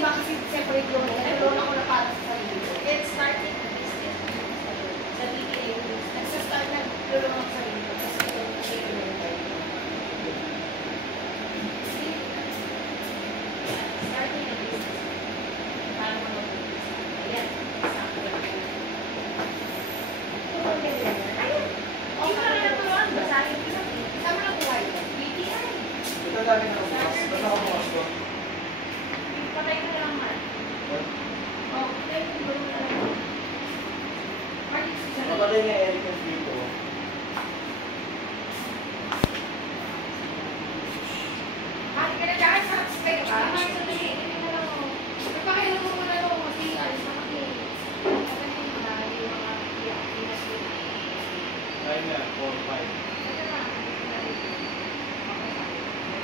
iba kasi separate loan. Nag-loan ako na para sa sarili. Then starting business sa BPA, nagsa-start nag-loan ako sa sarili ko. Kasi ito yung share loan tayo. Starting a business. Paano mo mag-business? Ayan. Example. Ayun. Okay ka rin naturuan. Basahin ko lang. Saan mo nakuha yun? BPI. Ito dami na bukas. Basta ako bukas ko. Patay ka na naman. Oh, patay ko ba na lang? Mapatay niya Eric yung dito. Bakit ka na dahil sa kayo ka? Nagpakailan mo muna ako kasi alis na kami. Kasi yung mga iyak, Kaya niya, 4-5.